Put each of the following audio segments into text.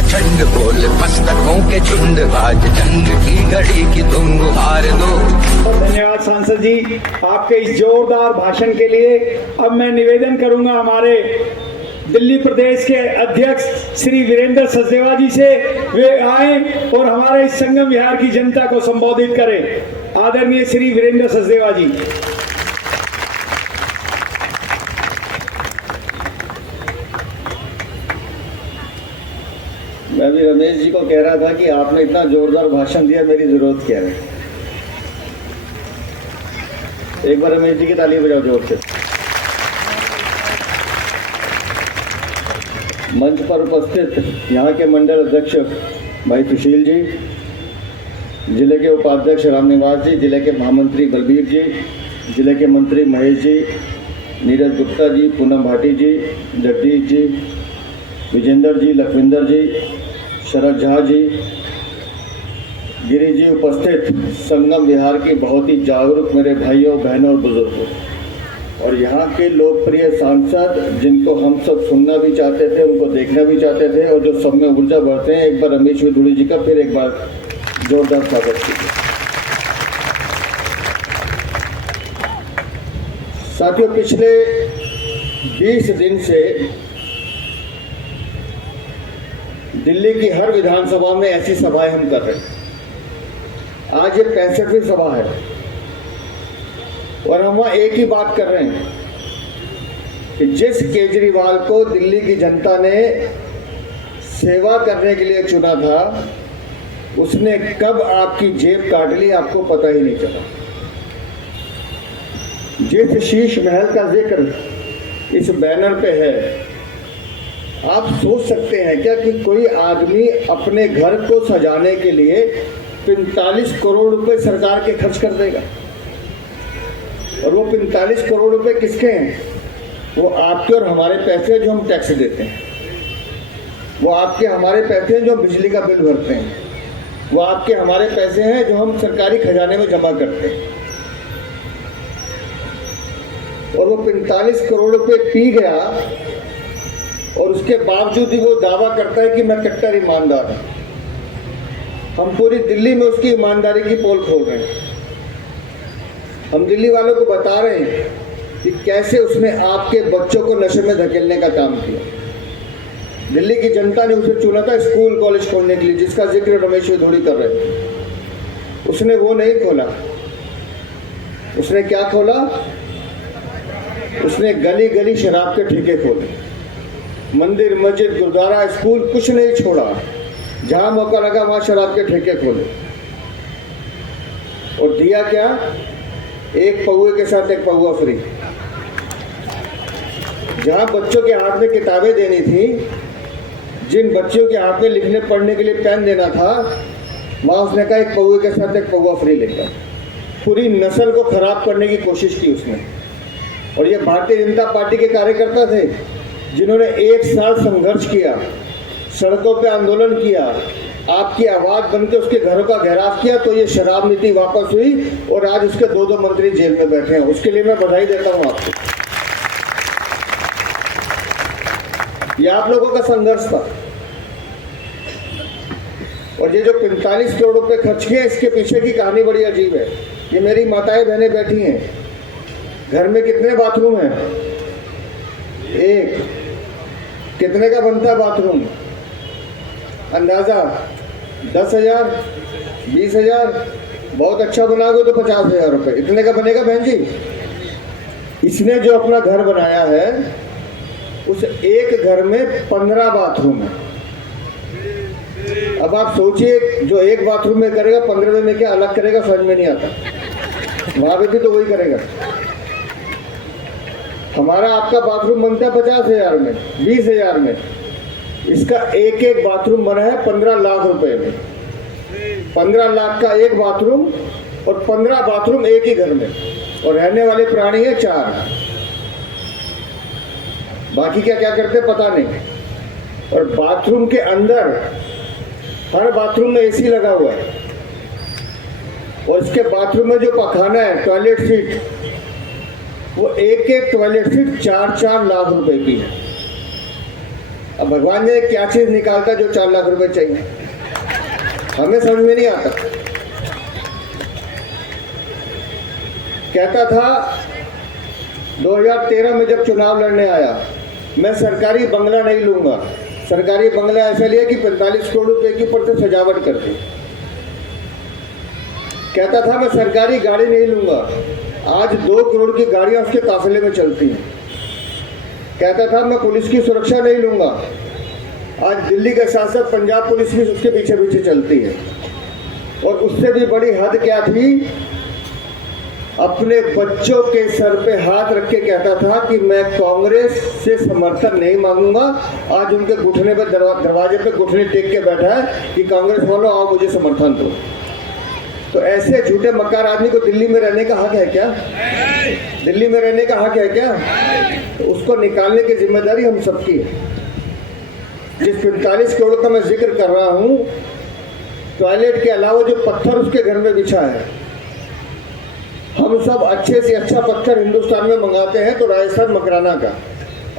प्रचंड बोल मस्तकों के झुंड, आज जंग की घड़ी की तुम हार दो। धन्यवाद सांसद जी आपके इस जोरदार भाषण के लिए। अब मैं निवेदन करूंगा हमारे दिल्ली प्रदेश के अध्यक्ष श्री वीरेंद्र सचदेवा जी से, वे आए और हमारे इस संगम विहार की जनता को संबोधित करें। आदरणीय श्री वीरेंद्र सचदेवा जी। मैं भी रमेश जी को कह रहा था कि आपने इतना जोरदार भाषण दिया, मेरी जरूरत क्या है। एक बार रमेश जी की ताली बजाओ जोर से। मंच पर उपस्थित यहाँ के मंडल अध्यक्ष भाई सुशील जी, जिले के उपाध्यक्ष रामनिवास जी, जिले के महामंत्री बलबीर जी, जिले के मंत्री महेश जी, नीरज गुप्ता जी, पूनम भाटी जी, जगदीश जी, विजेंद्र जी, लखविंदर जी, शरद झा जी, गिरी जी, उपस्थित संगम विहार की बहुत ही जागरूक मेरे भाइयों बहनों और बुजुर्गों, और यहाँ के लोकप्रिय सांसद जिनको हम सब सुनना भी चाहते थे, उनको देखना भी चाहते थे, और जो सब में ऊर्जा भरते हैं, एक बार रमेश विधुड़ी जी का फिर एक बार जोरदार स्वागत कीजिए। साथियों, पिछले 20 दिन से दिल्ली की हर विधानसभा में ऐसी सभाएं हम कर रहे हैं। आज ये 65वीं सभा है और हम वहाँ एक ही बात कर रहे हैं कि जिस केजरीवाल को दिल्ली की जनता ने सेवा करने के लिए चुना था, उसने कब आपकी जेब काट ली आपको पता ही नहीं चला। जिस शीश महल का जिक्र इस बैनर पे है, आप सोच सकते हैं क्या कि कोई आदमी अपने घर को सजाने के लिए 45 करोड़ रुपए सरकार के खर्च कर देगा? और वो 45 करोड़ रुपए किसके हैं? वो आपके और हमारे पैसे हैं जो हम टैक्स देते हैं, वो आपके हमारे पैसे हैं जो हम बिजली का बिल भरते हैं, वो आपके हमारे पैसे हैं जो हम सरकारी खजाने में जमा करते हैं। और वो 45 करोड़ रुपए पी गया और उसके बावजूद भी वो दावा करता है कि मैं कट्टर ईमानदार हूं। हम पूरी दिल्ली में उसकी ईमानदारी की पोल खोल रहे हैं। हम दिल्ली वालों को बता रहे हैं कि कैसे उसने आपके बच्चों को नशे में धकेलने का काम किया। दिल्ली की जनता ने उसे चुना था स्कूल कॉलेज खोलने के लिए, जिसका जिक्र रमेश विधुड़ी कर रहे थे। उसने वो नहीं खोला। उसने क्या खोला? उसने गली गली शराब के ठेके खोले, मंदिर मस्जिद गुरुद्वारा स्कूल कुछ नहीं छोड़ा, जहां मौका लगा वहां शराब के ठेके खोले। और दिया क्या? एक पौवे के साथ एक पौवा फ्री। जहां बच्चों के हाथ में किताबें देनी थी, जिन बच्चों के हाथ में लिखने पढ़ने के लिए पेन देना था, वहां उसने कहा एक पौवे के साथ एक पौवा फ्री लेकर। पूरी नस्ल को खराब करने की कोशिश की उसने। और ये भारतीय जनता पार्टी के कार्यकर्ता थे जिन्होंने 1 साल संघर्ष किया, सड़कों पे आंदोलन किया, आपकी आवाज बनकर उसके घरों का घेराव किया, तो ये शराब नीति वापस हुई और आज उसके 2 मंत्री जेल में बैठे हैं। उसके लिए मैं बधाई देता हूं आपको। ये आप लोगों का संघर्ष था। और ये जो 45 करोड़ रुपए खर्च किए, इसके पीछे की कहानी बड़ी अजीब है। ये मेरी माताएं बहनें बैठी हैं। घर में कितने बाथरूम हैं? एक। कितने का बनता है बाथरूम? अंदाजा 10,000, 20,000, बहुत अच्छा बनाओगे तो 50,000 रुपए। इतने का बनेगा बहन जी? इसने जो अपना घर बनाया है, उस एक घर में 15 बाथरूम है। अब आप सोचिए, जो एक बाथरूम में करेगा 15 में क्या अलग करेगा समझ में नहीं आता। वहां पे भी तो वही करेगा। हमारा आपका बाथरूम बनता है 50,000 में, 20,000 में। इसका एक एक बाथरूम बना है 15 लाख रुपए में। 15 लाख का एक बाथरूम और 15 बाथरूम एक ही घर में, और रहने वाले प्राणी है 4। बाकी क्या क्या करते पता नहीं। और बाथरूम के अंदर हर बाथरूम में एसी लगा हुआ है, और इसके बाथरूम में जो पखाना है, टॉयलेट सीट, वो एक एक टॉयलेट सीट 4-4 लाख रुपए की है। अब भगवान ने क्या चीज निकालता जो 4 लाख रुपए चाहिए, हमें समझ में नहीं आता। कहता था 2013 में जब चुनाव लड़ने आया, मैं सरकारी बंगला नहीं लूंगा। सरकारी बंगला ऐसा लिया कि 45 करोड़ रुपए के ऊपर से सजावट कर दी। कहता था मैं सरकारी गाड़ी नहीं लूंगा, आज 2 करोड़ की गाड़ियां उसके काफिले में चलती हैं। कहता था मैं पुलिस की सुरक्षा नहीं लूंगा, आज दिल्ली के साथ साथ पंजाब पुलिस भी उसके पीछे पीछे चलती है। और उससे भी बड़ी हद क्या थी, अपने बच्चों के सर पे हाथ रख के कहता था कि मैं कांग्रेस से समर्थन नहीं मांगूंगा। आज उनके घुटने पे दरवाजे पे घुटने टेक के बैठा है कि कांग्रेस वालों आओ मुझे समर्थन दो। तो ऐसे झूठे मक्कार आदमी को दिल्ली में रहने का हक है क्या? दिल्ली में रहने का हक है क्या? तो उसको निकालने की जिम्मेदारी हम सबकी है। जिस 45 करोड़ का मैं जिक्र कर रहा हूं, टॉयलेट के अलावा जो पत्थर उसके घर में बिछा है, हम सब अच्छे से अच्छा पत्थर हिंदुस्तान में मंगाते हैं तो राजस्थान मकराना का,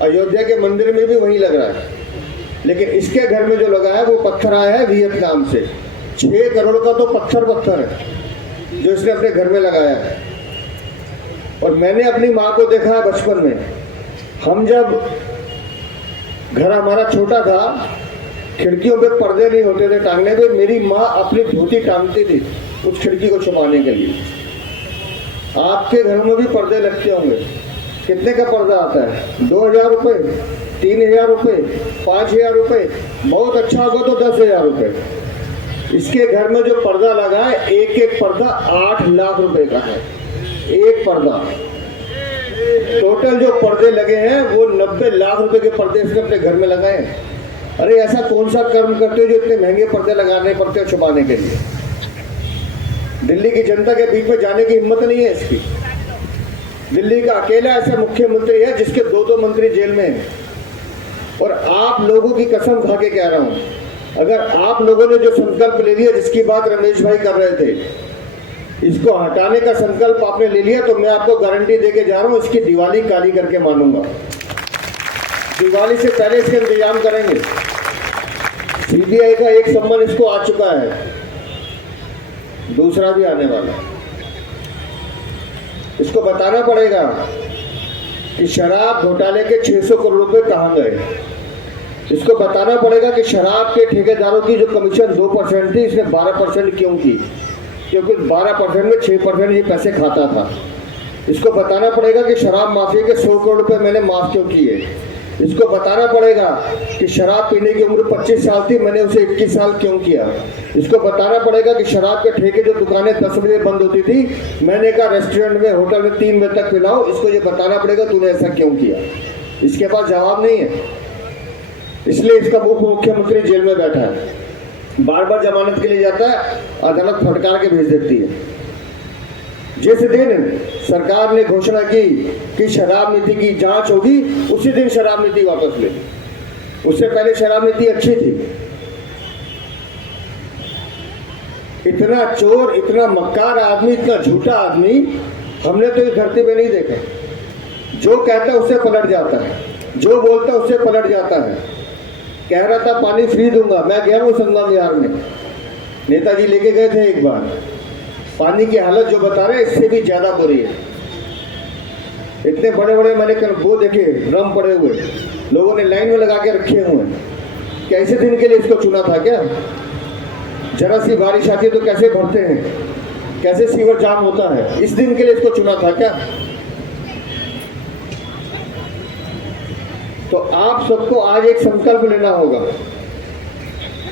अयोध्या के मंदिर में भी वही लग रहा है। लेकिन इसके घर में जो लगा है वो पत्थर आया है वियतनाम से। 6 करोड़ का तो पत्थर है जो इसने अपने घर में लगाया है। और मैंने अपनी माँ को देखा है बचपन में, हम जब घर हमारा छोटा था, खिड़कियों पे पर्दे नहीं होते थे टांगने पे, मेरी माँ अपनी धोती टांगती थी उस खिड़की को छुपाने के लिए। आपके घरों में भी पर्दे लगते होंगे। कितने का पर्दा आता है? 2000 रुपये, 3000 रुपये, 5000 रुपये, बहुत अच्छा होगा तो 10,000 रुपये। इसके घर में जो पर्दा लगा है, एक पर्दा 8 लाख रुपए का है, एक पर्दा। टोटल जो पर्दे लगे हैं वो 90 लाख रुपए के पर्दे इसने अपने घर में लगाए हैं। अरे ऐसा कौन सा कर्म करते हो जो इतने महंगे पर्दे लगाने पड़ते हैं छुपाने के लिए? दिल्ली की जनता के बीच में जाने की हिम्मत नहीं है इसकी। दिल्ली का अकेला ऐसा मुख्यमंत्री है जिसके 2 मंत्री जेल में हैं। और आप लोगों की कसम खा के कह रहा हूं, अगर आप लोगों ने जो संकल्प ले लिया, जिसकी बात रमेश भाई कर रहे थे, इसको हटाने का संकल्प आपने ले लिया, तो मैं आपको गारंटी देके जा रहा हूं, इसकी दिवाली काली करके मानूंगा। दिवाली से पहले इसके इंतजाम करेंगे। सीबीआई का एक सम्मन इसको आ चुका है, दूसरा भी आने वाला। इसको बताना पड़ेगा कि शराब घोटाले के 600 करोड़ रुपए कहां गए। इसको बताना पड़ेगा कि शराब के ठेकेदारों की जो कमीशन 2% थी, इसने 12% क्यों की, क्योंकि 12% में 6% ये पैसे खाता था। इसको बताना पड़ेगा कि शराब माफिया के 100 करोड़ रुपए मैंने माफ क्यों किए। इसको बताना पड़ेगा कि शराब पीने की उम्र 25 साल थी, मैंने उसे 21 साल क्यों किया। इसको बताना पड़ेगा कि शराब के ठेके जो दुकानें 10 बजे बंद होती थी, मैंने कहा रेस्टोरेंट में, होटल में 3 बजे तक पिलाओ। इसको ये बताना पड़ेगा तूने ऐसा क्यों किया। इसके पास जवाब नहीं है, इसलिए इसका उप मुख्यमंत्री जेल में बैठा है। बार बार जमानत के लिए जाता है, अदालत फटकार के भेज देती है। जिस दिन सरकार ने घोषणा की कि शराब नीति की जांच होगी, उसी दिन शराब नीति वापस ले ली। उससे पहले शराब नीति अच्छी थी। इतना चोर, इतना मक्कार आदमी, इतना झूठा आदमी हमने तो इस धरती पे नहीं देखा। जो कहता है उससे पलट जाता है, जो बोलता है उससे पलट जाता है। कह रहा था पानी फ्री दूंगा, मैं गया हूँ संगम विहार में, नेताजी लेके गए थे एक बार। पानी की हालत जो बता रहे हैं इससे भी ज्यादा बुरी है। इतने बड़े बड़े मैंने वो देखे ड्रम पड़े हुए, लोगों ने लाइन में लगा के रखे हुए। कैसे दिन के लिए इसको चुना था क्या? जरा सी बारिश आती है तो कैसे भरते हैं, कैसे सीवर जाम होता है, इस दिन के लिए इसको चुना था क्या? तो आप सबको आज एक संकल्प लेना होगा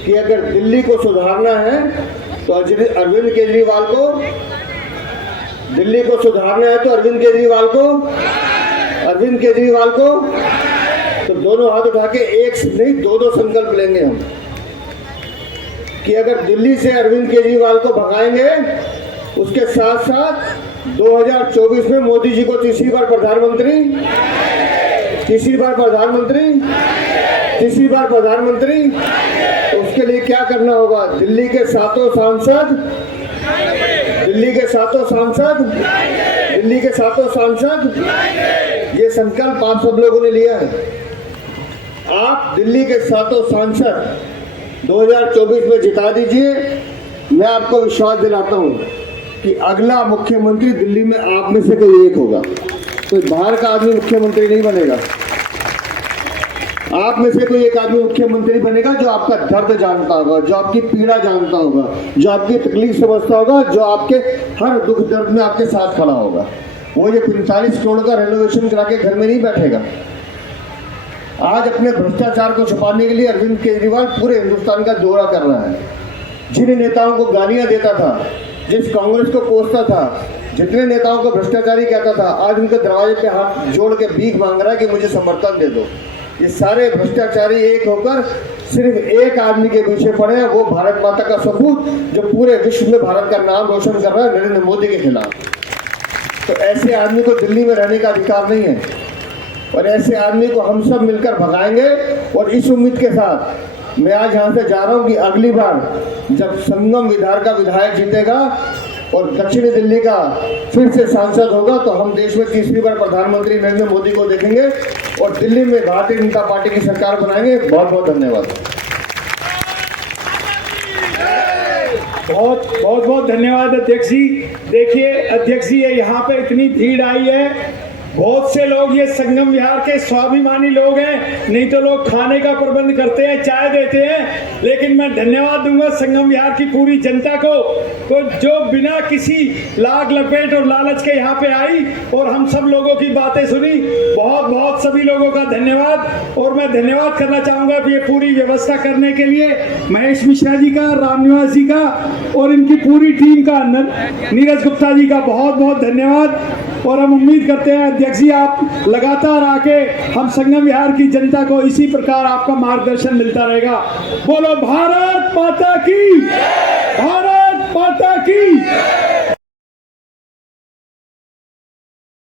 कि अगर दिल्ली को सुधारना है तो अरविंद केजरीवाल को, दिल्ली को सुधारना है तो अरविंद केजरीवाल को, तो दोनों हाथ उठा के एक नहीं 2-2 संकल्प लेंगे हम कि अगर दिल्ली से अरविंद केजरीवाल को भगाएंगे, उसके साथ साथ 2024 में मोदी जी को तीसरी बार प्रधानमंत्री, तो उसके लिए क्या करना होगा? दिल्ली के सातों सांसद, ये संकल्प आप सब लोगों ने लिया है। आप दिल्ली के 7 सांसद 2024 में जिता दीजिए। मैं आपको विश्वास दिलाता हूं कि अगला मुख्यमंत्री दिल्ली में आप में से कोई एक होगा। कोई बाहर का आदमी मुख्यमंत्री नहीं बनेगा। आप में से कोई एक आदमी मुख्यमंत्री बनेगा जो आपका दर्द जानता होगा, जो आपकी पीड़ा जानता होगा, जो आपकी तकलीफ समझता होगा, जो आपके हर दुख दर्द में आपके साथ खड़ा होगा। वो ये 45 करोड़ का रेनोवेशन करा के घर में नहीं बैठेगा। आज अपने भ्रष्टाचार को छुपाने के लिए अरविंद केजरीवाल पूरे हिंदुस्तान का दौरा कर रहा है। जिन नेताओं को गालियां देता था, जिस कांग्रेस को कोसता था, जितने नेताओं को भ्रष्टाचारी कहता था, आज उनके दरवाजे पे हाथ जोड़ के भीख मांग रहा है कि मुझे समर्थन दे दो। ये सारे भ्रष्टाचारी एक होकर सिर्फ एक आदमी के पीछे पड़े हैं, वो भारत माता का सपूत जो पूरे विश्व में भारत का नाम रोशन कर रहा है, नरेंद्र मोदी के खिलाफ। तो ऐसे आदमी को दिल्ली में रहने का अधिकार नहीं है और ऐसे आदमी को हम सब मिलकर भगाएंगे। और इस उम्मीद के साथ मैं आज यहाँ से जा रहा हूँ कि अगली बार जब संगम विधार का विधायक जीतेगा और दक्षिणी दिल्ली का फिर से सांसद होगा तो हम देश में तीसरी बार प्रधानमंत्री नरेंद्र मोदी को देखेंगे और दिल्ली में भारतीय जनता पार्टी की सरकार बनाएंगे। बहुत बहुत धन्यवाद। बहुत धन्यवाद अध्यक्ष जी। देखिए अध्यक्ष जी, यहाँ पे इतनी भीड़ आई है, बहुत से लोग ये संगम विहार के स्वाभिमानी लोग हैं, नहीं तो लोग खाने का प्रबंध करते हैं, चाय देते हैं। लेकिन मैं धन्यवाद दूंगा संगम विहार की पूरी जनता को जो बिना किसी लाग लपेट और लालच के यहाँ पे आई और हम सब लोगों की बातें सुनी। बहुत सभी लोगों का धन्यवाद। और मैं धन्यवाद करना चाहूंगा ये पूरी व्यवस्था करने के लिए महेश मिश्रा जी का, रामनिवास जी का और इनकी पूरी टीम का, नीरज गुप्ता जी का बहुत धन्यवाद। और हम उम्मीद करते हैं अध्यक्ष जी आप लगातार आके हम संगम विहार की जनता को इसी प्रकार आपका मार्गदर्शन मिलता रहेगा। बोलो भारत माता की। भारत